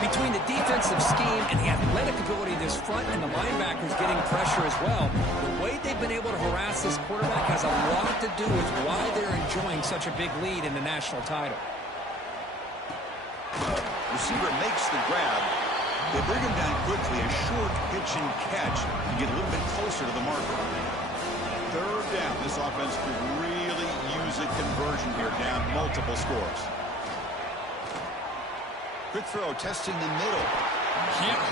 Between the defensive scheme and the athletic ability of this front and the linebackers getting pressure as well, the way they've been able to harass this quarterback has a lot to do with why they're enjoying such a big lead in the national title. Receiver makes the grab. They bring him down quickly. A short pitch and catch to get a little bit closer to the marker. Third down. This offense could really use a conversion here, down multiple scores. Quick throw, testing the middle.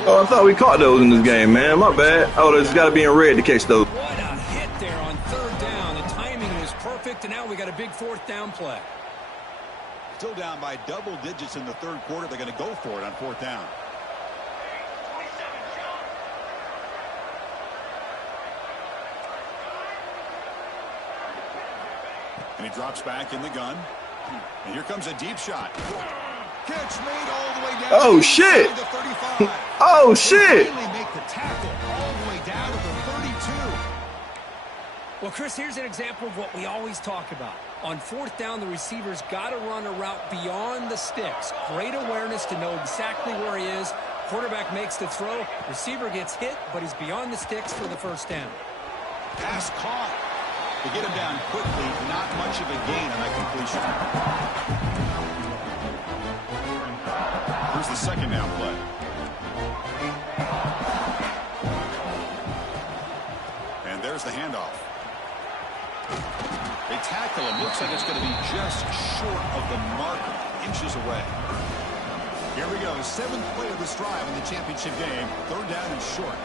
Oh, I thought we caught those in this game, man. My bad. Oh, there's got to be in red to catch those. What a hit there on third down. The timing was perfect, and now we got a big fourth down play. Still down by double digits in the third quarter. They're going to go for it on fourth down. And he drops back in the gun. And here comes a deep shot. Catch made all the way down. Oh, shit. The 35. Oh, shit. Finally make the tackle all the way down to the 32. Well, Chris, here's an example of what we always talk about. On fourth down, the receiver's got to run a route beyond the sticks. Great awareness to know exactly where he is. Quarterback makes the throw. Receiver gets hit, but he's beyond the sticks for the first down. Pass caught. To get him down quickly, not much of a gain on that completion. Here's the second down play. And there's the handoff. They tackle him. Looks like it's going to be just short of the marker, inches away. Here we go. Seventh play of this drive in the championship game. Third down and short.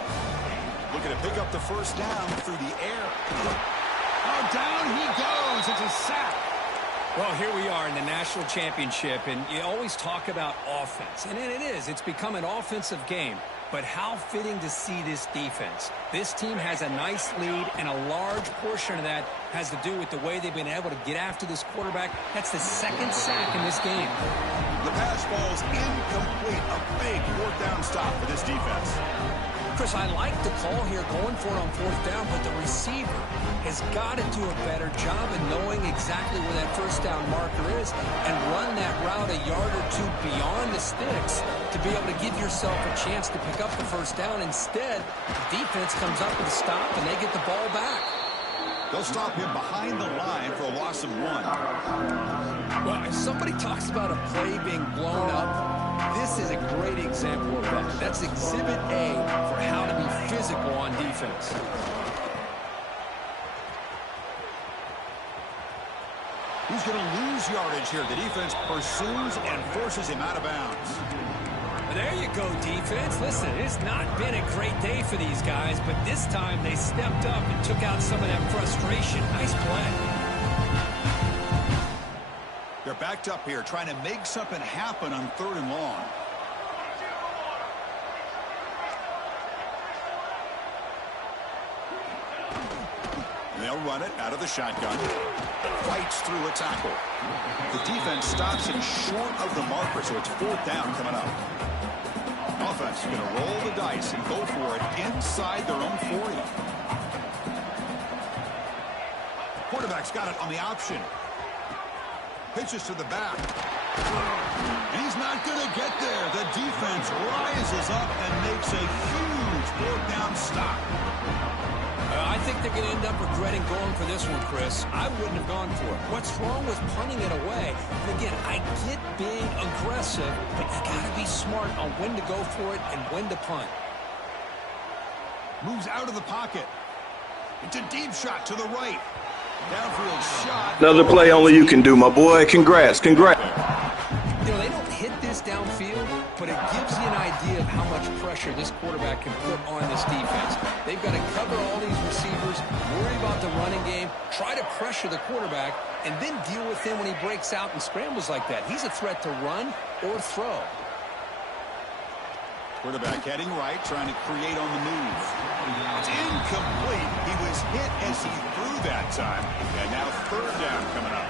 Looking to pick up the first down through the air. Oh, down he goes. It's a sack. Well, here we are in the national championship, and you always talk about offense. And it is. It's become an offensive game. But how fitting to see this defense. This team has a nice lead, and a large portion of that has to do with the way they've been able to get after this quarterback. That's the second sack in this game. The pass ball's incomplete. A big fourth down stop for this defense. Chris, I like the call here going for it on fourth down, but the receiver has got to do a better job of knowing exactly where that first down marker is and run that route a yard or two beyond the sticks to be able to give yourself a chance to pick up the first down. Instead, the defense comes up with a stop, and they get the ball back. They'll stop him behind the line for a loss of 1. Well, if somebody talks about a play being blown up, this is a great example of that. That's Exhibit A for how to be physical on defense. He's going to lose yardage here. The defense pursues and forces him out of bounds. There you go, defense. Listen, it's not been a great day for these guys, but this time they stepped up and took out some of that frustration. Nice play. They're backed up here, trying to make something happen on third and long. And they'll run it out of the shotgun. Fights through a tackle. The defense stops it short of the marker, so it's fourth down coming up. Offense going to roll the dice and go for it inside their own 40. Quarterback's got it on the option. Pitches to the back. He's not going to get there. The defense rises up and makes a huge fourth down stop. I think they're going to end up regretting going for this one, Chris. I wouldn't have gone for it. What's wrong with punting it away? And again, I get being aggressive, but you got to be smart on when to go for it and when to punt. Moves out of the pocket. It's a deep shot to the right. Downfield shot. Another play only you can do, my boy. Congrats. Congrats. You know, they don't hit this downfield, but it gives you an idea of how much pressure this quarterback can put on this defense. They've got to cover all these receivers, worry about the running game, try to pressure the quarterback, and then deal with him when he breaks out and scrambles like that. He's a threat to run or throw. Quarterback heading right, trying to create on the move. It's incomplete. He was hit as he threw that time. And now third down coming up.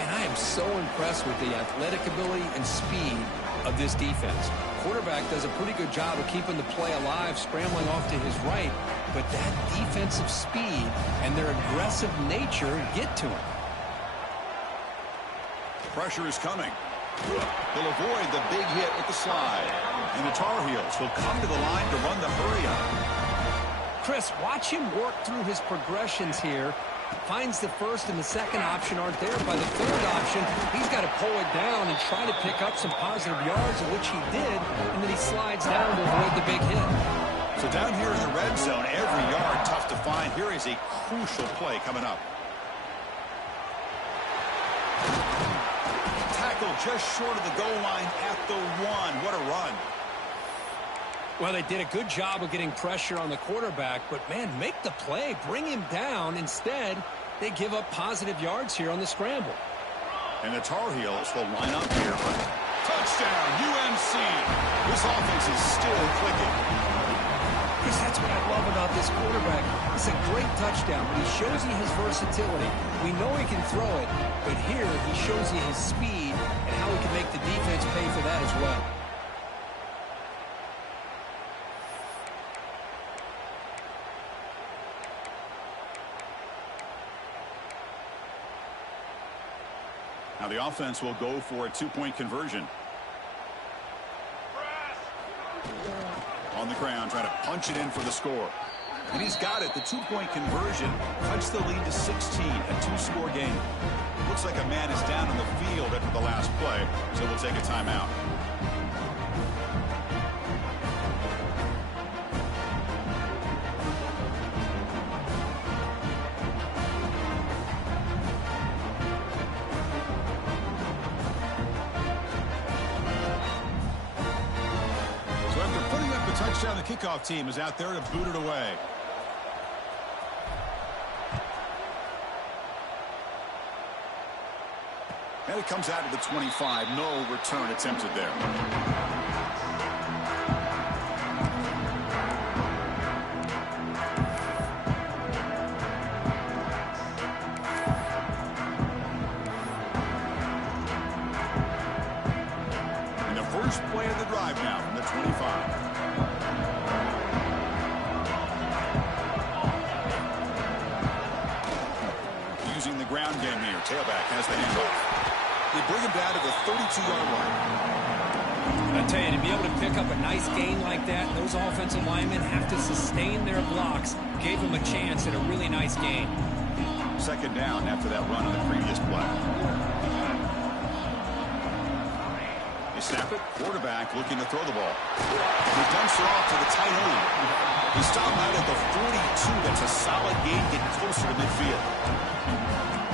And I am so impressed with the athletic ability and speed of this defense. Quarterback does a pretty good job of keeping the play alive, scrambling off to his right. But that defensive speed and their aggressive nature get to him. Pressure is coming. He'll avoid the big hit with the slide. And the Tar Heels will come to the line to run the hurry up. Chris, watch him work through his progressions here. Finds the first and the second option aren't there. By the third option, he's got to pull it down and try to pick up some positive yards, which he did, and then he slides down to avoid the big hit. So down here in the red zone, every yard tough to find. Here is a crucial play coming up. Tackle just short of the goal line at the 1. What a run. Well, they did a good job of getting pressure on the quarterback, but, man, make the play. Bring him down. Instead, they give up positive yards here on the scramble. And the Tar Heels will line up here. Touchdown, UNC. This offense is still clicking. Chris, that's what I love about this quarterback. It's a great touchdown, but he shows you his versatility. We know he can throw it, but here he shows you his speed and how he can make the defense pay for that as well. Now the offense will go for a 2-point conversion. On the ground, trying to punch it in for the score. And he's got it. The 2-point conversion cuts the lead to 16, a 2-score game. Looks like a man is down on the field after the last play, so we'll take a timeout. Touchdown, the kickoff team is out there to boot it away. And it comes out to the 25. No return attempted there. And the first play of the drive now from the 25. The ground game here. Tailback has the handoff. They bring him down to the 32-yard line. I tell you, to be able to pick up a nice gain like that, those offensive linemen have to sustain their blocks. Gave him a chance at a really nice gain. Second down after that run on the previous play. They snap it. Quarterback looking to throw the ball. He dumps it off to the tight end. He stopped out at the 42. That's a solid gain, getting closer to midfield.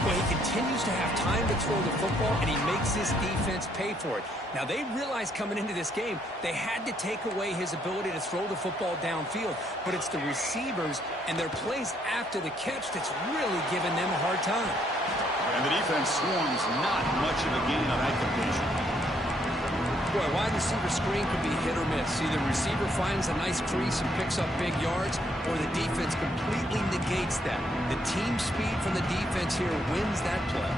Well, he continues to have time to throw the football, and he makes his defense pay for it. Now, they realized coming into this game they had to take away his ability to throw the football downfield, but it's the receivers and their plays after the catch that's really giving them a hard time. And the defense swarms not much of a gain on that completion. Boy, wide receiver screen could be hit or miss. Either receiver finds a nice crease and picks up big yards, or the defense completely negates that. The team speed from the defense here wins that play.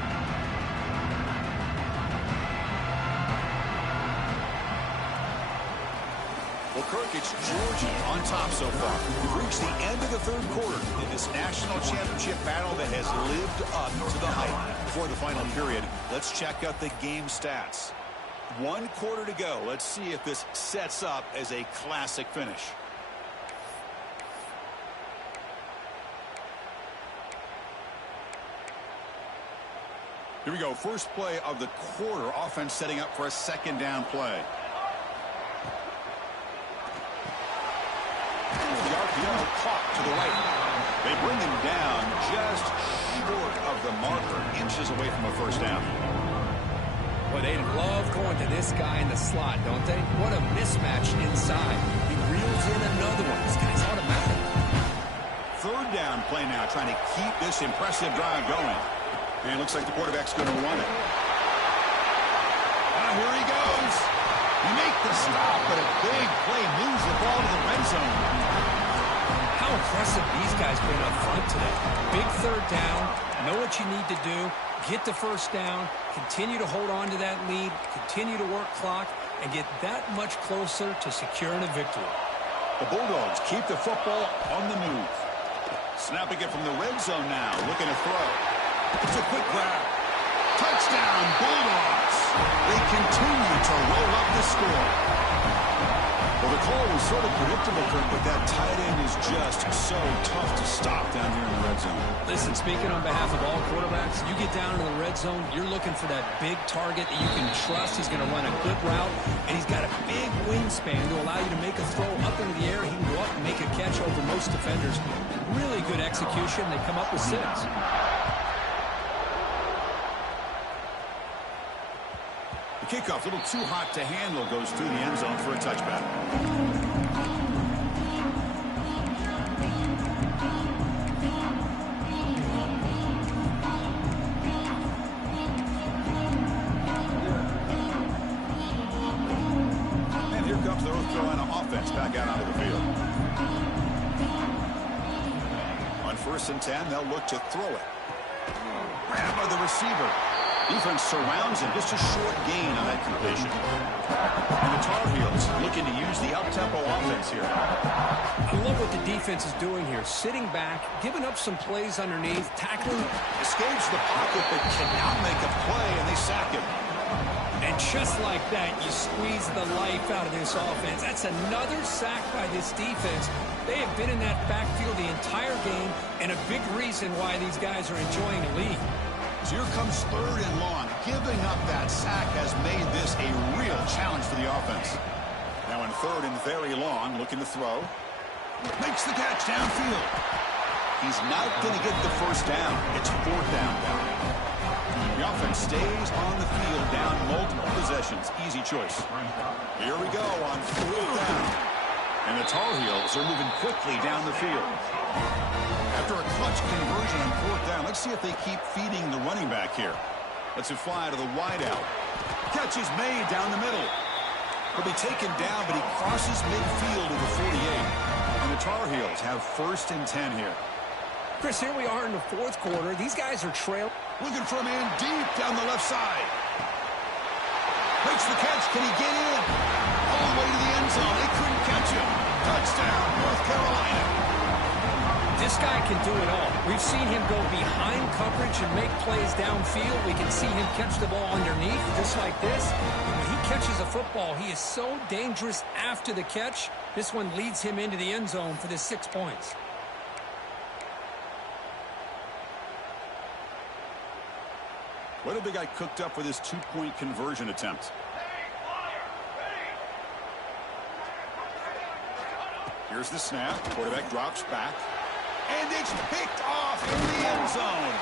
Well, Kirk, it's Georgia on top so far. We've reached the end of the third quarter in this national championship battle that has lived up to the hype. Before the final period, let's check out the game stats. 1 quarter to go. Let's see if this sets up as a classic finish. Here we go. First play of the quarter. Offense setting up for a second down play. The RPO caught to the right. They bring him down just short of the marker, inches away from a first down. Well, they love going to this guy in the slot, don't they? What a mismatch inside. He reels in another one. This guy's automatic. Third down play now, trying to keep this impressive drive going. And it looks like the quarterback's going to run it. Here he goes. They make the stop, but a big play moves the ball to the red zone. How impressive these guys been up front today. Big third down, know what you need to do, get the first down, continue to hold on to that lead, continue to work clock, and get that much closer to securing a victory. The Bulldogs keep the football on the move. Snapping it from the red zone now, looking to throw. It's a quick grab. Touchdown, Bulldogs. They continue to roll up the score. Well, the call was sort of predictable, Kirk, but that tight end is just so tough to stop down here in the red zone. Listen, speaking on behalf of all quarterbacks, you get down in the red zone, you're looking for that big target that you can trust. He's going to run a good route, and he's got a big wingspan to allow you to make a throw up into the air. He can go up and make a catch over most defenders. Really good execution. They come up with 6. Kickoff, a little too hot to handle, goes through the end zone for a touchback. And here comes the North Carolina offense back out onto the field. On 1st and 10, they'll look to throw it. Grab by the receiver. Defense surrounds him. Just a short gain on that completion. And the Tar Heels looking to use the up-tempo offense here. I love what the defense is doing here. Sitting back, giving up some plays underneath, tackling. Escapes the pocket, but cannot make a play, and they sack him. And just like that, you squeeze the life out of this offense. That's another sack by this defense. They have been in that backfield the entire game, and a big reason why these guys are enjoying the lead. So here comes 3rd and long. Giving up that sack has made this a real challenge for the offense. Now in 3rd and very long, looking to throw. Makes the catch downfield. He's not going to get the first down. It's 4th down now. The offense stays on the field down multiple possessions. Easy choice. Here we go on 4th down. And the Tar Heels are moving quickly down the field. After a clutch conversion on 4th down, let's see if they keep feeding the running back here. Lets it fly to the wideout. Catch is made down the middle. He'll be taken down, but he crosses midfield to the 48. And the Tar Heels have 1st and 10 here. Chris, here we are in the 4th quarter. These guys are trailing. Looking for a man deep down the left side. Makes the catch. Can he get in? All the way to the end zone. They couldn't catch him. Touchdown, North Carolina. This guy can do it all. We've seen him go behind coverage and make plays downfield. We can see him catch the ball underneath, just like this. When he catches a football, he is so dangerous after the catch. This one leads him into the end zone for the 6 points. What have they got cooked up for this 2-point conversion attempt? Here's the snap. Quarterback drops back. And it's picked off in the end zone.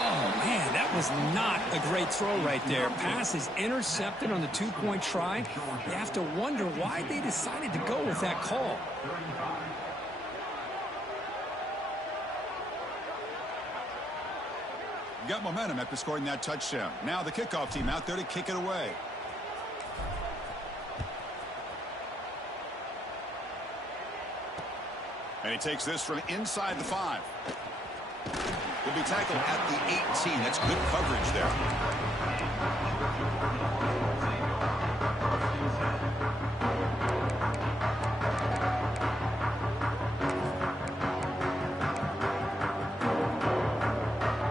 Oh, man, that was not a great throw right there. Pass is intercepted on the 2-point try. You have to wonder why they decided to go with that call. Got momentum after scoring that touchdown. Now the kickoff team out there to kick it away. And he takes this from inside the 5. He'll be tackled at the 18. That's good coverage there.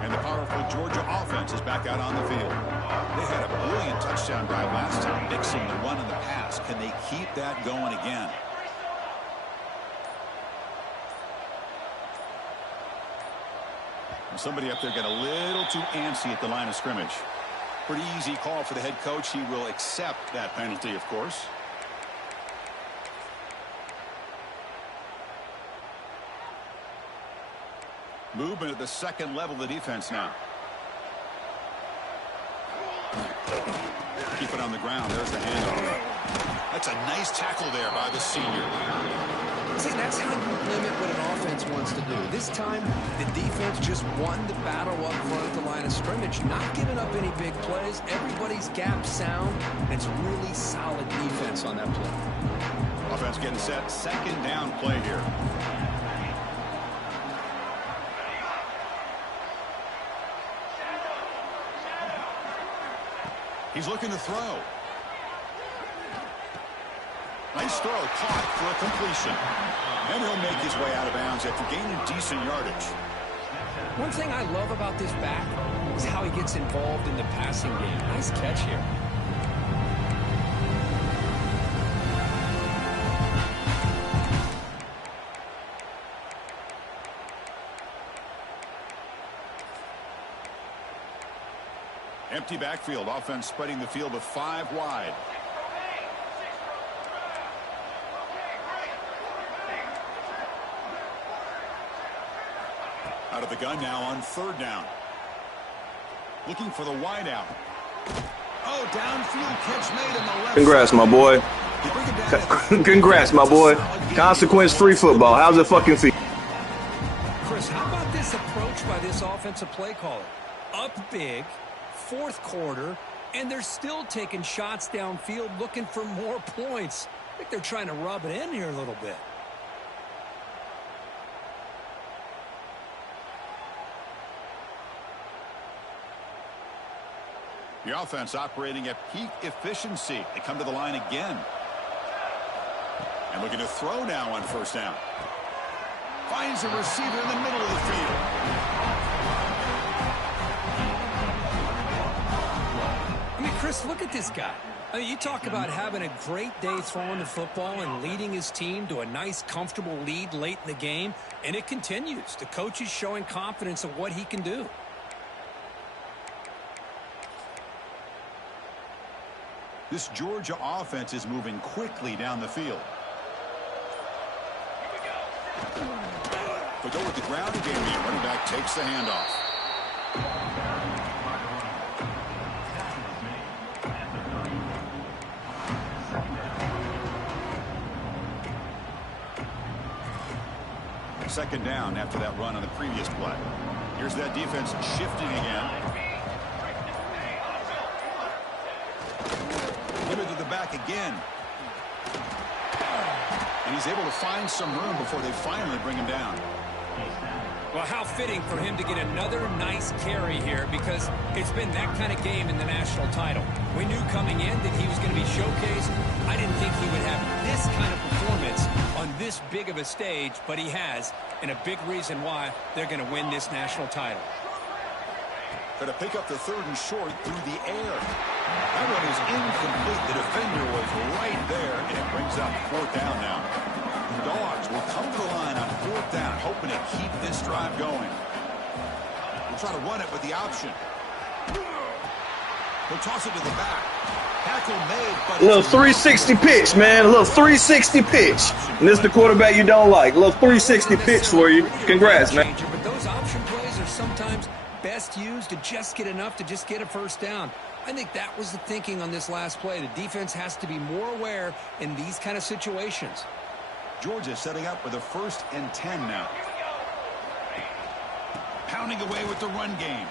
And the powerful Georgia offense is back out on the field. They had a brilliant touchdown drive last time, mixing the run and the pass. Can they keep that going again? Somebody up there got a little too antsy at the line of scrimmage. Pretty easy call for the head coach. He will accept that penalty, of course. Movement at the second level of the defense now. Keep it on the ground. There's the handoff. That's a nice tackle there by the senior. See, that's how you limit what an offense wants to do. This time, the defense just won the battle up front at the line of scrimmage, not giving up any big plays. Everybody's gap sound, and it's really solid defense on that play. Offense getting set. Second down play here. He's looking to throw. Nice throw, caught for a completion. And he'll make his way out of bounds after gaining decent yardage. One thing I love about this back is how he gets involved in the passing game. Nice catch here. Empty backfield. Offense spreading the field with 5 wide. Out of the gun now on third down. Looking for the wide out. Oh, downfield catch made in the left. Congrats, my boy. Congrats, my boy. Consequence-free football. How's it fucking feel? Chris, how about this approach by this offensive play caller? Up big, fourth quarter, and they're still taking shots downfield looking for more points. I think they're trying to rub it in here a little bit. The offense operating at peak efficiency. They come to the line again. And looking to throw now on first down. Finds a receiver in the middle of the field. I mean, Chris, look at this guy. I mean, you talk about having a great day throwing the football and leading his team to a nice, comfortable lead late in the game, and it continues. The coach is showing confidence of what he can do. This Georgia offense is moving quickly down the field. But go with the grounding game here. Running back takes the handoff. Second down after that run on the previous play. Here's that defense shifting again. Limited the back again. And he's able to find some room before they finally bring him down. Well, how fitting for him to get another nice carry here, because it's been that kind of game in the national title. We knew coming in that he was going to be showcased. I didn't think he would have this kind of performance on this big of a stage, but he has, and a big reason why they're going to win this national title. Going to pick up the third and short through the air. That one is incomplete. The defender was right there, and it brings up fourth down now. The Dogs will come to the line on fourth down, hoping to keep this drive going. We'll try to run it with the option. He'll toss it to the back. Tackle made, but A little 360 pitch, man. A little 360 pitch. And this is the quarterback you don't like. A little 360 pitch for you. Congrats, man. But those option plays are sometimes best used to just get enough to just get a first down. I think that was the thinking on this last play. The defense has to be more aware in these kind of situations. Georgia setting up for the 1st and 10 now. Pounding away with the run game.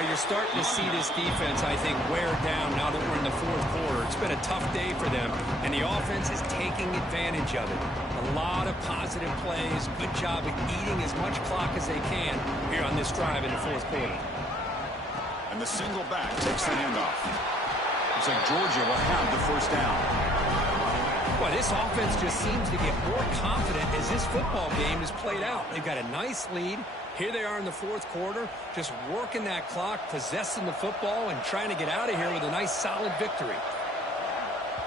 You're starting to see this defense, I think, wear down now that we're in the fourth quarter. It's been a tough day for them, and the offense is taking advantage of it. A lot of positive plays. Good job at eating as much clock as they can here on this drive in the fourth quarter. And the single back takes the handoff. Looks like Georgia will have the first down. Well, this offense just seems to get more confident as this football game is played out. They've got a nice lead. Here they are in the fourth quarter, just working that clock, possessing the football, and trying to get out of here with a nice, solid victory.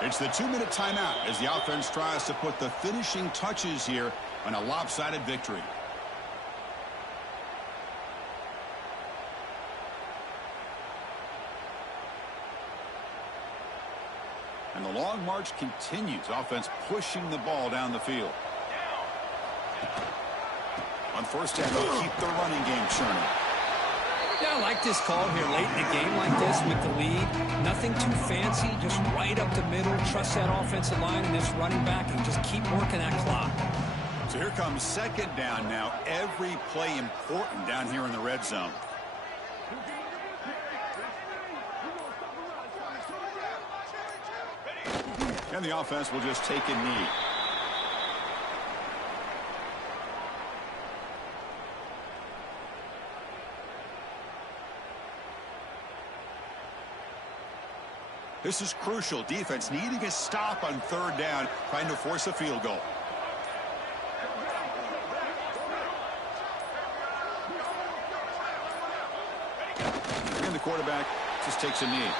It's the 2-minute timeout as the offense tries to put the finishing touches here on a lopsided victory. And the long march continues. Offense pushing the ball down the field. On first down, they'll keep the running game churning. Yeah, I like this call here late in the game like this with the lead. Nothing too fancy, just right up the middle. Trust that offensive line and this running back and just keep working that clock. So here comes second down now. Every play important down here in the red zone. And the offense will just take a knee. This is crucial. Defense needing a stop on third down, trying to force a field goal. And the quarterback just takes a knee.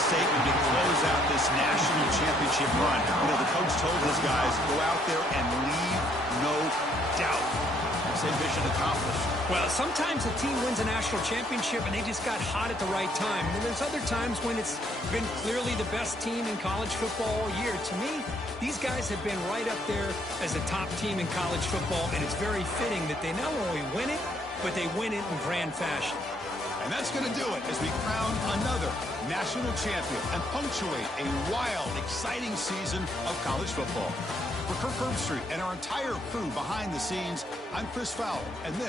Statement to close out this national championship run. You know, the coach told his guys, go out there and leave no doubt. Same mission accomplished. Well, sometimes a team wins a national championship and they just got hot at the right time. And there's other times when it's been clearly the best team in college football all year. To me, these guys have been right up there as the top team in college football, and it's very fitting that they not only win it, but they win it in grand fashion. And that's going to do it as we crown another national champion and punctuate a wild, exciting season of college football. For Kirk Herbstreit and our entire crew behind the scenes, I'm Chris Fowler, and this